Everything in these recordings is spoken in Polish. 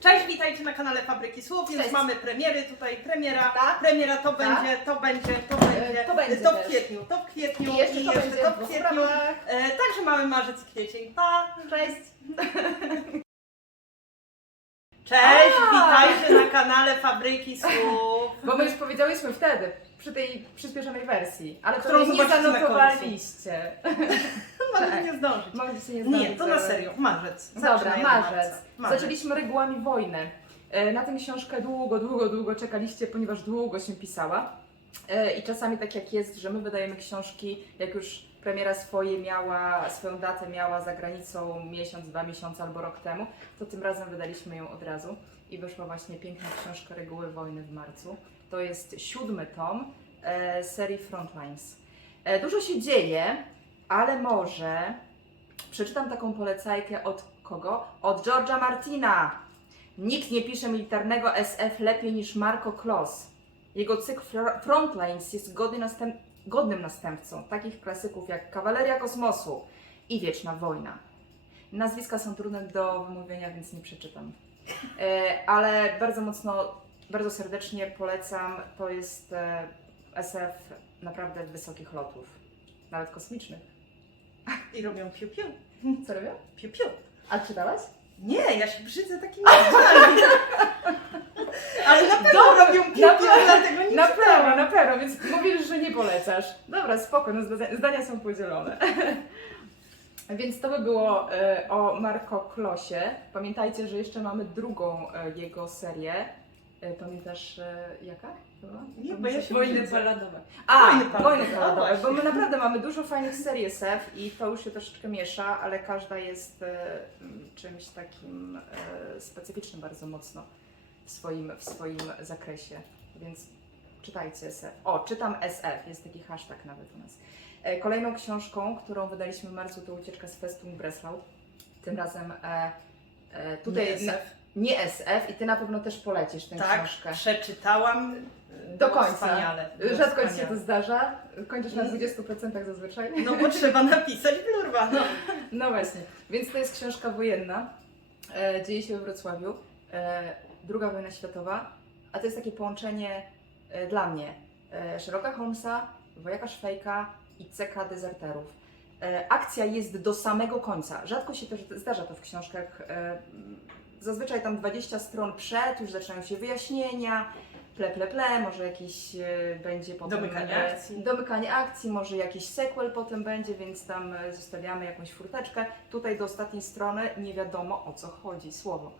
Cześć, witajcie na kanale Fabryki Słów, więc Cześć. mamy premiery tutaj, premiera, Tak. premiera to Tak. będzie, to będzie, to będzie, to będzie to w też. kwietniu, to w kwietniu I jeszcze to będzie w dwóch sprawach. e, także mamy marzec i kwiecień, pa! Cześć! Cześć, A! witajcie na kanale Fabryki Słów. Bo my już powiedziałyśmy wtedy, przy tej przyspieszonej wersji, ale Którą której nie zobaczycie na zanotowaliście. Może Tak. nie zdążyć. Mogliście nie zdążyć. Nie, to na serio, marzec. Dobra, Zaczynajmy marzec. Marzec. Zaczęliśmy regułami wojny. E, Na tę książkę długo, długo, długo czekaliście, ponieważ długo się pisała. E, I czasami tak jak jest, że my wydajemy książki, jak już premiera swoje miała, swoją datę miała za granicą miesiąc, dwa miesiące albo rok temu, to tym razem wydaliśmy ją od razu i wyszła właśnie piękna książka Reguły Wojny w marcu. To jest siódmy tom e, serii Frontlines. E, dużo się dzieje, ale może przeczytam taką polecajkę od kogo? Od George'a Martina. Nikt nie pisze militarnego SF lepiej niż Marco Kloss. Jego cykl Fr- Frontlines jest godny następ- godnym następcą takich klasyków jak Kawaleria Kosmosu i Wieczna Wojna. Nazwiska są trudne do wymówienia, więc nie przeczytam. E, ale bardzo mocno, bardzo serdecznie polecam. To jest e, SF naprawdę wysokich lotów, nawet kosmicznych. I robią piu piu, Co robią? piu piu. A czytałaś? Nie, ja się brzydzę takimi rzeczami. Ale na pewno Dobra, robią piu na piu, pewno, dlatego nie Na pewno, na pewno, więc mówisz, że nie polecasz. Dobra, spoko, no zda- zdania są podzielone. Więc to by było e, o Marco Klosie. Pamiętajcie, że jeszcze mamy drugą e, jego serię. E, pamiętasz jaka? Nie, bo ja się Wojny brzydzę. paladowe. A, Wojny paladowe, wojny no bo my naprawdę mamy dużo fajnych serii SF i to już się troszeczkę miesza, ale każda jest czymś takim specyficznym bardzo mocno w swoim, w swoim zakresie, więc czytajcie SF. O, czytam SF, jest taki hashtag nawet u nas. E, kolejną książką, którą wydaliśmy w marcu to Ucieczka z Festung Breslau. Tym razem e, e, tutaj Nie SF. nie SF i Ty na pewno też polecisz tę Tak, książkę. przeczytałam. Do Było końca. Wspaniale. było Rzadko Ci się to zdarza. Kończysz na Mm. 20% zazwyczaj. No bo trzeba napisać blurba, no. No właśnie. Więc to jest książka wojenna. E, dzieje się we Wrocławiu. E, druga wojna światowa. A to jest takie połączenie e, dla mnie e, Sherlocka Holmesa, wojaka Szwejka i CK dezerterów. E, akcja jest do samego końca. Rzadko się też zdarza to w książkach. E, zazwyczaj tam 20 stron przed, już zaczynają się wyjaśnienia, ple, ple, ple, może jakiś e, będzie potem... Domykanie akcji. Domykanie akcji, może jakiś sequel potem będzie, więc tam zostawiamy jakąś furteczkę. Tutaj do ostatniej strony nie wiadomo o co chodzi, słowo.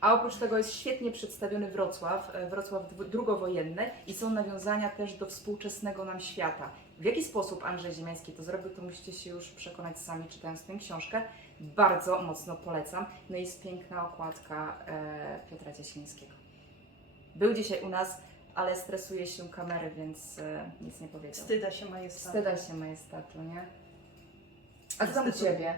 A oprócz tego jest świetnie przedstawiony Wrocław, Wrocław drugowojenny i są nawiązania też do współczesnego nam świata. W jaki sposób Andrzej Ziemiański to zrobił, to musicie się już przekonać sami czytając tę książkę. Bardzo mocno polecam. No i jest piękna okładka e, Piotra Cieślińskiego. Był dzisiaj u nas, ale stresuje się kamery, więc e, nic nie powiedział. Wstyda się majestatu. Wstyda się majestatu, nie? A co tam u Wstydu. Ciebie?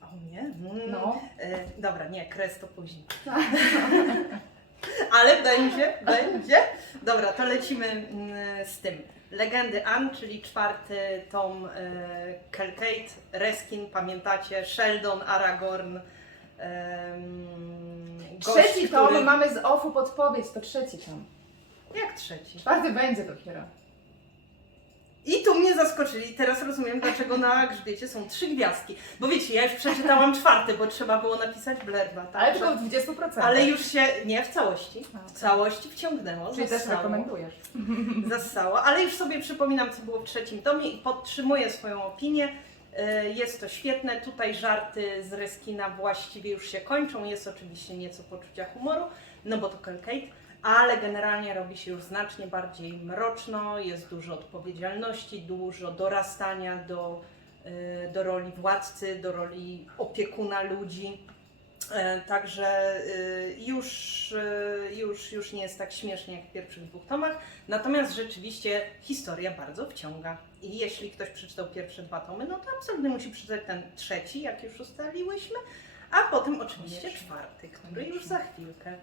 A u mnie? Mm. No. E, dobra, nie, kres to później. Ale będzie, będzie. Dobra, to lecimy mm, z tym. Legendy Ann, czyli czwarty tom e, Kelkate, Reskin, pamiętacie, Sheldon, Aragorn. gość, Trzeci tom, który- mamy z offu podpowiedź, to trzeci tom. Jak trzeci? Czwarty będzie dopiero. I tu mnie zaskoczyli. Teraz rozumiem, dlaczego na grzbiecie są trzy gwiazdki. Bo wiecie, ja już przeczytałam czwarty, bo trzeba było napisać blerba. Tak? Ale tylko w 20%. Ale już się, nie w całości, w całości wciągnęło, Czyli też zassało, rekomendujesz. zassało, ale już sobie przypominam, co było w trzecim tomie i podtrzymuję swoją opinię. E, Jest to świetne, tutaj żarty z Reskina właściwie już się kończą, jest oczywiście nieco poczucia humoru, no bo to Kelkate, ale generalnie robi się już znacznie bardziej mroczno, jest dużo odpowiedzialności, dużo dorastania do, e, do roli władcy, do roli opiekuna ludzi. E, Także e, już, e, już, już nie jest tak śmiesznie jak w pierwszych dwóch tomach, natomiast rzeczywiście historia bardzo wciąga. I jeśli ktoś przeczytał pierwsze dwa tomy, no to absolutnie musi przeczytać ten trzeci, jak już ustaliłyśmy, a potem oczywiście Koniecznie. czwarty, który już za chwilkę.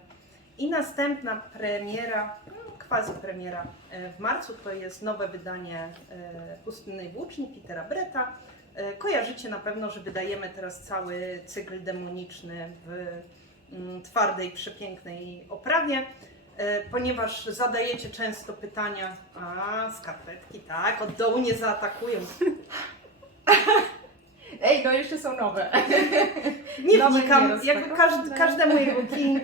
I następna premiera, mm, quasi premiera e, w marcu. To jest nowe wydanie e, Pustynnej Włóczni Petera Breta. E, Kojarzycie na pewno, że wydajemy teraz cały cykl demoniczny w mm, twardej, przepięknej oprawie. E, Ponieważ zadajecie często pytania, a skarpetki, tak, od dołu nie zaatakują. Ej, no jeszcze są nowe. Nie Nowe wnikam, nie każdemu jego king.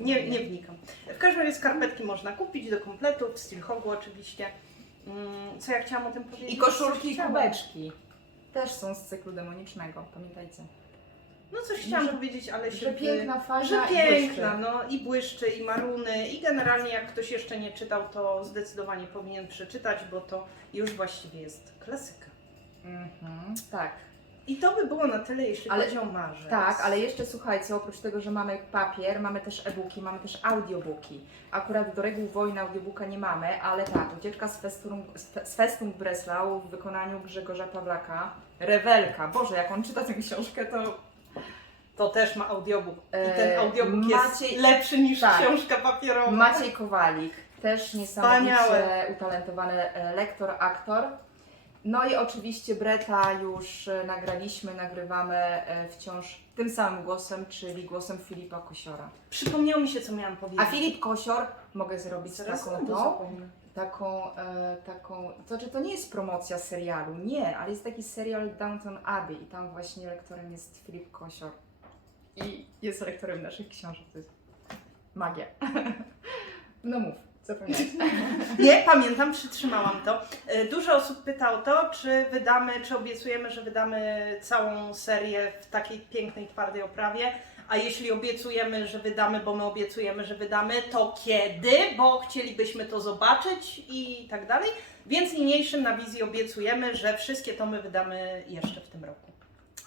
Nie, nie wnikam. W każdym razie skarpetki można kupić do kompletu, w styl hogu oczywiście. Mm, Co ja chciałam o tym powiedzieć? I koszulki Coś i chciałam. kubeczki. Też są z cyklu demonicznego, pamiętajcie. No coś chciałam Że- powiedzieć, ale się Że wy- piękna, fajna Że i piękna, błyszczy. no i błyszczy, i maruny, i generalnie jak ktoś jeszcze nie czytał, to zdecydowanie powinien przeczytać, bo to już właściwie jest klasyka. Mhm, tak. I to by było na tyle, jeśli Ale- chodzi o marzec. Tak, ale jeszcze słuchajcie, oprócz tego, że mamy papier, mamy też e-booki, mamy też audiobooki. Akurat do reguł wojny audiobooka nie mamy, ale tak, ucieczka z Festung, z Fe- z Festung Breslau w wykonaniu Grzegorza Pawlaka. Rewelka, Boże, jak on czyta tę książkę, to To też ma audiobook. I ten audiobook Maciej- jest lepszy niż Tak. książka papierowa. Maciej Kowalik, też niesamowicie Wspaniałe. utalentowany e, lektor, aktor. No i oczywiście Breta już e, nagraliśmy, nagrywamy e, wciąż tym samym głosem, czyli głosem Filipa Kosiora. Przypomniało mi się, co miałam powiedzieć. A Filip Kosior, mogę zrobić Zaraz taką tą, zapomnę. taką, e, taką, to czy to nie jest promocja serialu, nie, ale jest taki serial Downton Abbey i tam właśnie lektorem jest Filip Kosior. I jest lektorem naszych książek, to jest magia. No mów, zapomniałeś. Nie, pamiętam, przytrzymałam to. E, Dużo osób pyta o to, czy wydamy, czy obiecujemy, że wydamy całą serię w takiej pięknej, twardej oprawie. A jeśli obiecujemy, że wydamy, bo my obiecujemy, że wydamy, to kiedy? Bo chcielibyśmy to zobaczyć i tak dalej. Więc niniejszym na wizji obiecujemy, że wszystkie tomy wydamy jeszcze w tym roku.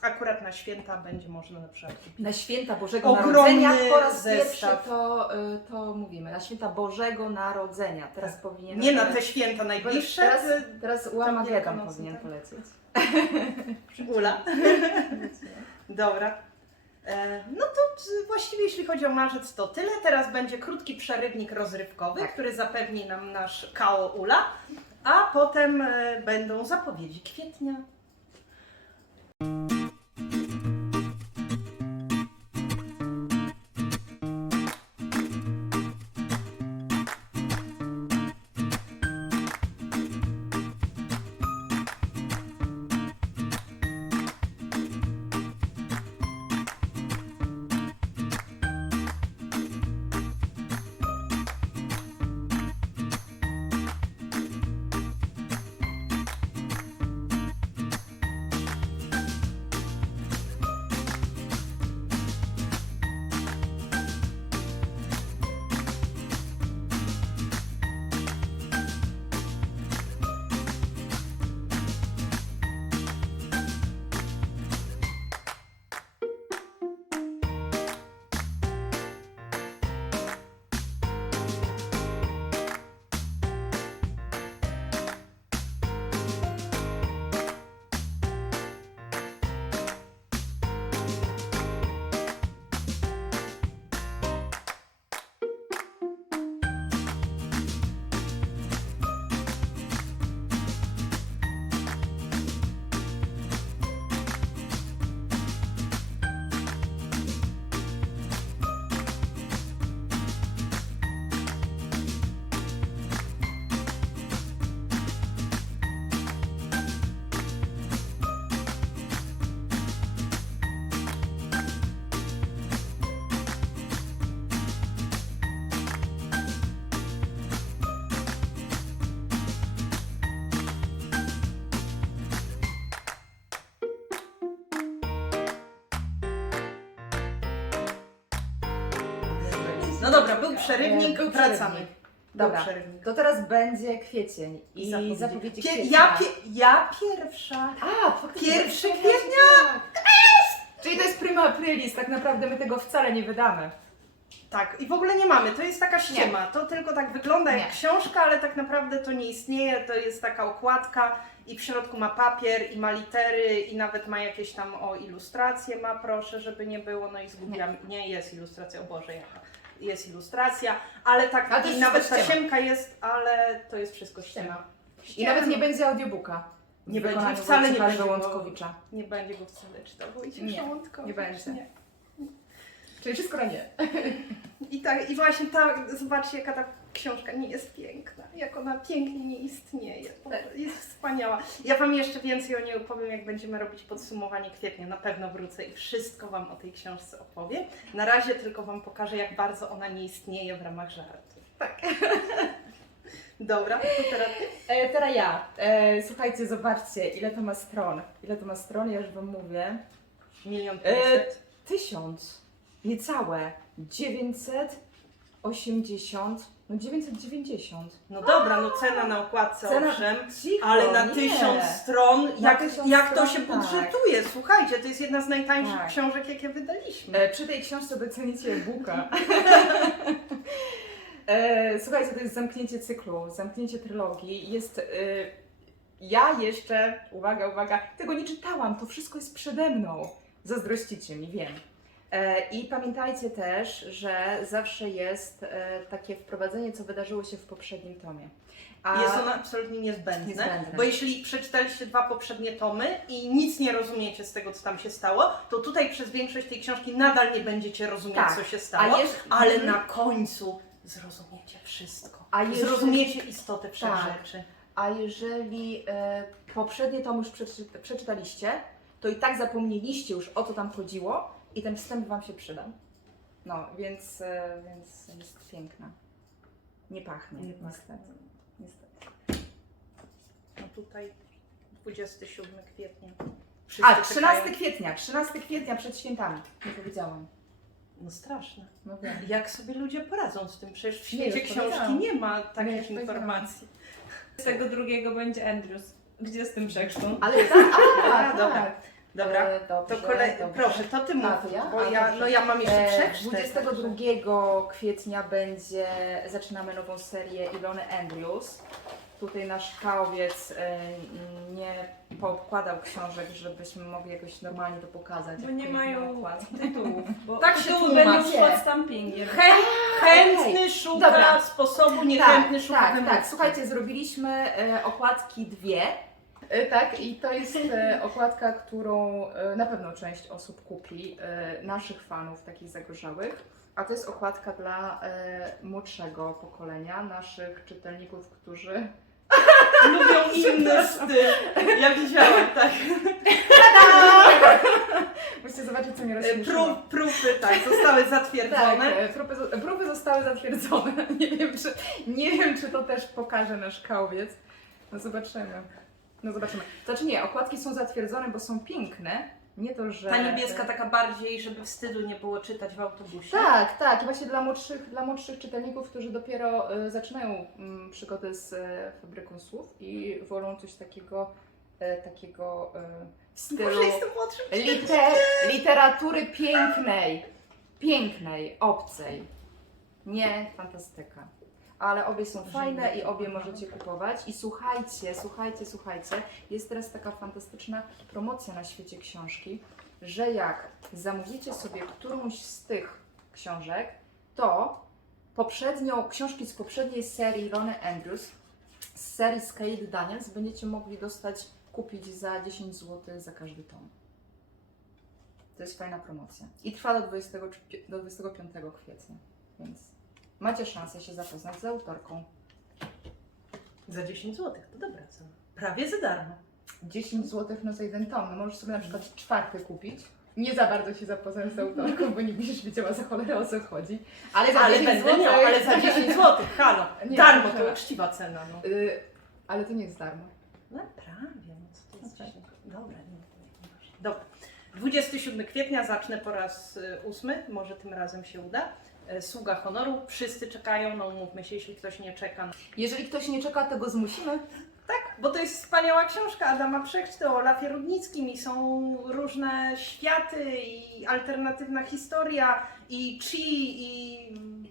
Akurat na święta będzie można na przykład kupić. Na święta Bożego Ogromny Narodzenia po raz zestaw. pierwszy to, y, to mówimy. Na święta Bożego Narodzenia. Teraz powinien. Nie na te święta najbliższe. Teraz, teraz Uarmagedon Wielkanocny, powinien tak. polecieć. Ula. Dobra. E, No to właściwie jeśli chodzi o marzec to tyle. Teraz będzie krótki przerywnik rozrywkowy, Tak. który zapewni nam nasz Kao Ula, a potem e, będą zapowiedzi kwietnia. No dobra, był przerywnik, Był wracamy. przerywnik. Był Dobra, przerywnik. to teraz będzie kwiecień i, zapowiedzi. Pie- kwietnia. ja, pie- ja pierwsza. A, faktycznie. Pierwszy tak. kwietnia! Czyli to jest prima aprilis, tak naprawdę my tego wcale nie wydamy. Tak, i w ogóle nie mamy, to jest taka ściema. To tylko tak wygląda jak Nie. książka, ale tak naprawdę to nie istnieje. To jest taka okładka i w środku ma papier i ma litery i nawet ma jakieś tam o ilustracje ma, proszę, żeby nie było. No i zgubiłam. Nie, jest ilustracja, o Boże, jaka. Jest ilustracja, ale tak, Ale to i jest nawet wszystko tasiemka jest, ale to jest wszystko ściema. Ściema. I nawet nie będzie audiobooka. w Nie będzie, wykonaniu wcale nie Wojciecha będzie, bo- Żołądkowicza. Nie będzie go wcale czytał Wojciech Nie, Żołądkowicz. nie będzie. Czyli wszystko na nie. I tak, i właśnie ta, zobaczcie jaka ta książka nie jest piękna, jak ona pięknie nie istnieje, Tak. jest wspaniała. Ja Wam jeszcze więcej o niej opowiem, jak będziemy robić podsumowanie kwietnia, na pewno wrócę i wszystko Wam o tej książce opowiem. Na razie tylko Wam pokażę, jak bardzo ona nie istnieje w ramach żartów. Tak. Dobra, to teraz. E, teraz ja. E, słuchajcie, zobaczcie, ile to ma stron. Ile to ma stron, ja już Wam mówię. Milion E, pięćset. Tysiąc. Niecałe. 980. No 990. No dobra, no cena na okładce Cena- owszem, Cicho, ale na nie. tysiąc stron, Na jak, tysiąc jak to stron, się tak. budżetuje? Słuchajcie, to jest jedna z najtańszych Tak. książek, jakie wydaliśmy. E, przy tej książce docenicie e-booka. e, słuchajcie, to jest zamknięcie cyklu, zamknięcie trylogii. Jest. E, ja jeszcze, uwaga, uwaga, tego nie czytałam, to wszystko jest przede mną. Zazdrościcie mi, wiem. E, I pamiętajcie też, że zawsze jest e, takie wprowadzenie, co wydarzyło się w poprzednim tomie. A Jest ono absolutnie niezbędne, Niezbędne. bo jeśli przeczytaliście dwa poprzednie tomy i nic nie rozumiecie z tego, co tam się stało, to tutaj przez większość tej książki nadal nie będziecie rozumieć, Tak. co się stało, jeż- ale Mhm. na końcu zrozumiecie wszystko. A jeżeli- Zrozumiecie istotę wszech Tak. A jeżeli e, poprzednie tom już przeczy, przeczytaliście, to i tak zapomnieliście już o co tam chodziło i ten wstęp Wam się przyda. No, więc, e, więc jest piękna. Nie pachnie, Nie niestety. niestety. No tutaj 27 kwietnia. Wszyscy A, 13 czekają. kwietnia, 13 kwietnia przed świętami. Nie powiedziałam. No straszne. No wiem. Jak sobie ludzie poradzą z tym? Przecież w Nie, świecie już książki powiedziałam. nie ma takich powiedziałam. informacji. Z tego drugiego będzie Andrews. Gdzie z tym przechrztą? Ale tak, a, A, dobra. Tak. Dobra, E, dobrze, to kolej, dobrze. proszę, to ty mów, A, to ja? bo A, ja, dobrze. no ja mam jeszcze E, przechrztę. 22 kwietnia będzie, zaczynamy nową serię Ilony Andrews. Tutaj nasz kałowiec e, nie poobkładał książek, żebyśmy mogli jakoś normalnie to pokazać. Bo jak nie mają okład. tytułów. Bo Tak się tytuły będą pod stampingiem. Chę, chętny szuka Dobra. sposobu, niechętny tak, szuka tak, wymówki. tak. Słuchajcie, zrobiliśmy e, okładki dwie. E, tak, i to jest e, okładka, którą e, na pewno część osób kupi, naszych fanów, takich zagorzałych. A to jest okładka dla młodszego pokolenia, naszych czytelników, którzy Lubią inny styl. Ja widziałam, tak. Musicie zobaczyć, co E, rozśmieszyło. Prób, próby, tak, zostały Tak, zatwierdzone. e, próby, próby zostały zatwierdzone. Nie wiem, czy, nie wiem, czy to też pokaże nasz kałowiec. No zobaczymy. No zobaczymy. Znaczy nie, okładki są zatwierdzone, bo są piękne. Nie to, że... Ta niebieska taka bardziej, żeby wstydu nie było czytać w autobusie. Tak, tak. I właśnie dla młodszych, dla młodszych czytelników, którzy dopiero e, zaczynają mm, przygodę z e, fabryką słów i wolą coś takiego, e, takiego e, w stylu Może jestem młodszym liter, literatury pięknej, pięknej, obcej. Nie fantastyka. Ale obie są fajne i obie możecie kupować. I słuchajcie, słuchajcie, słuchajcie, jest teraz taka fantastyczna promocja na świecie książki, że jak zamówicie sobie którąś z tych książek, to poprzednią, książki z poprzedniej serii Rony Andrews, z serii Skate Daniels będziecie mogli dostać, kupić za 10 zł za każdy tom. To jest fajna promocja. I trwa do, 20, do 25 kwietnia, więc macie szansę się zapoznać z autorką. Za 10 zł, to dobra cena. Prawie za darmo. 10 zł no za jeden tom. No możesz sobie na przykład czwarty kupić. Nie za bardzo się zapoznać z autorką, bo nie będziesz wiedziała za cholerę o co chodzi. Ale za Ale 10 będę zł. miał, ale za 10 zł, halo. Nie, darmo, proszę. to uczciwa cena, no. Y, ale to nie jest darmo. No prawie, no co to jest dzisiaj? Dobra, nie, nie, nie. Dobra. 27 kwietnia zacznę po raz y, ósmy, może tym razem się uda. Y, Sługa honoru, wszyscy czekają, no umówmy się, jeśli ktoś nie czeka. No, Jeżeli ktoś nie czeka, to go zmusimy. tak, bo to jest wspaniała książka Adama Przechrzty o Olafie Rudnickim i są różne światy i alternatywna historia i chi i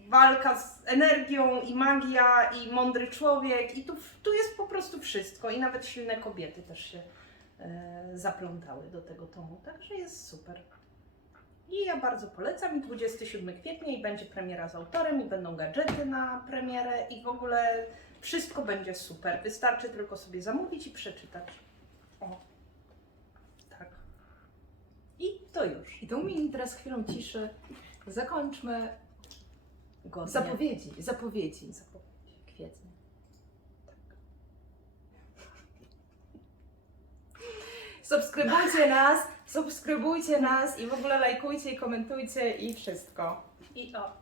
walka z energią i magia i mądry człowiek i tu, tu jest po prostu wszystko i nawet silne kobiety też się e, zaplątały do tego tomu, także jest super. I ja bardzo polecam. I 27 kwietnia i będzie premiera z autorem, i będą gadżety na premierę, i w ogóle wszystko będzie super. Wystarczy tylko sobie zamówić i przeczytać. O. Tak. I to już. I tu mi teraz chwilą ciszy zakończmy Godnie. zapowiedzi, zapowiedzi. Zapowiedzi. Kwietnia. Subskrybujcie nas, subskrybujcie nas i w ogóle lajkujcie i komentujcie i wszystko. I o.